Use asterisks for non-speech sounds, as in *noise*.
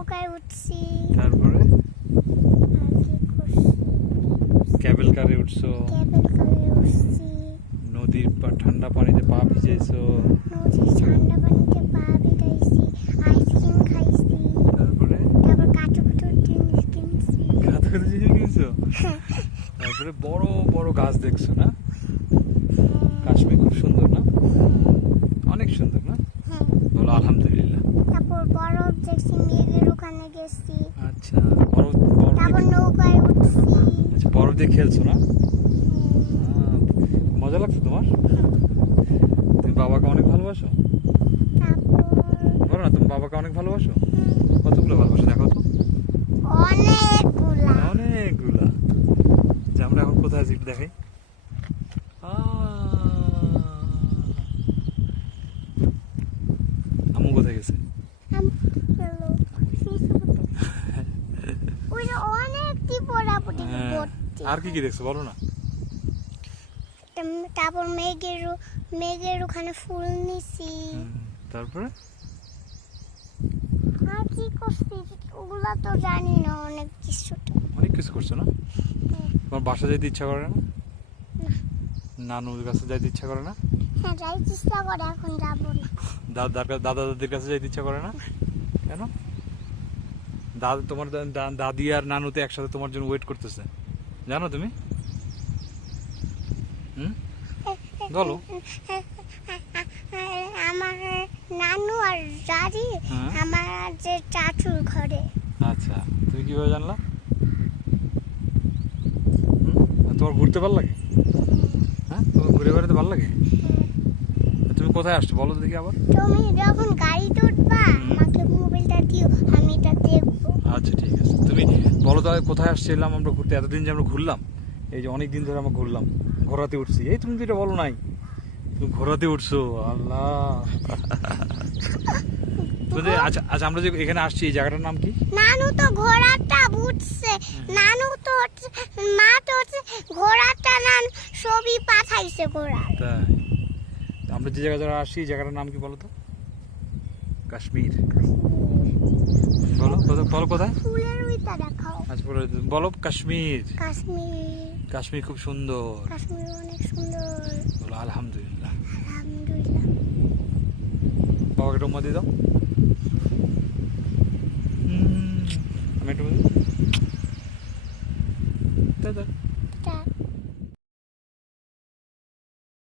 নৌকায় উঠছি। তারপরে? ক্যাবেল কারে উঠছো? করে উঠছি। নদীর ঠান্ডা পানিতে পা ভিজেছো নদীর ঠান্ডা পানিতে পা ভিজাইছি আইসক্রিম খাইছি। তারপরে? তারপর কাঁচু কুচুর জিনিস কিনছি। কাঁদা কাঁদা জিনিস কিনছো? *laughs* তারপরে বড় বড় গাছ দেখছ না কাশ্মীর খুব সুন্দর না অনেক সুন্দর না হ্যাঁ বলো আলহামদুলিল্লাহ তারপর বরফ দেখছি মেঘের আচ্ছা বরফ বরফ তারপর নৌকায় উঠছি। আচ্ছা বরফ দিয়ে খেলছো না? হ্যাঁ, মজা লাগছে তোমার? তুমি বাবাকে অনেক ভালোবাসো? বলো না তুমি বাবাকে অনেক ভালোবাসো? কতগুলো ভালোবাসো দেখো তো। অনেকগুলা। অনেকগুলা। যে আমরা এখন কোথায় আছি দেখাই আম্মু কোথায় গেছে আম- চলো, শিশুপুত্র। ওইটা অনেক টিপোড়াপুটি হ্যাঁ। ভর্তি। আর কি কি দেখছ? বলো না। তারপর মেঘের মেঘের ওখানে ফুল নিছি। তারপরে? আর কি করছি? ওগুলা তো জানি না অনেক কিছু অনেক কিছু করছ না? হ্যাঁ। তোমার বাসা যাইতে ইচ্ছা করে না? নানুর কাছে যাইতে ইচ্ছা করে না? হ্যাঁ যাই চেষ্টা করে এখন যাব না। কাছে দাদা দাদির কাছে যাইতে ইচ্ছা করে না। কেন? দাদা তোমার দাদি আর নানুতে একসাথে তোমার জন্য ওয়েট করতেছে। জানো তুমি? হুম? বলো। আমার নানু আর দাদি হ্যাঁ। আমার যে চাচুর ঘরে। আচ্ছা তুমি কীভাবে জানলা? হুম? তোমার ঘুরতে ভালো লাগে? হ্যাঁ? তোমার ঘুরে বেড়াতে ভালো লাগে? তুমি কোথায় আসছো? বলো দেখি আবার। তুমি যখন গাড়িতে উঠবা আমাকে মোবাইলটা দিও আমি এটা দেখব আচ্ছা ঠিক আছে তুমি তাহলে কোথায় আসছিলাম আমরা ঘুরতে? এতদিন যে আমরা ঘুরলাম এই যে অনেক দিন ধরে আমরা ঘুরলাম ঘোরাতে উঠছি। এই তুমি তো এটা বলো নাই। তুমি ঘোরাতে উঠছো আল্লাহ। *laughs* আচ্ছা আচ্ছা আমরা যে এখানে আসছি এই জায়গাটার নাম কি? নানু তো ঘোড়াটা বুঝছে নানু তো মা তো ঘোড়াটা নান ছবি পাঠাইছে ঘোড়া তাই। তো আমরা যে জায়গায় আসছি এই জায়গাটার নাম কি বলো তো? কাশ্মীর। বলো কোথায় বলো কোথায়? ফুলের আজ বলো কাশ্মীর। কাশ্মীর। কাশ্মীর খুব সুন্দর। কাশ্মীর অনেক সুন্দর। আলহামদুলিল্লাহ। আলহামদুলিল্লাহ। বাবাকে একটু দিয়ে দাও। আমি একটু দাদা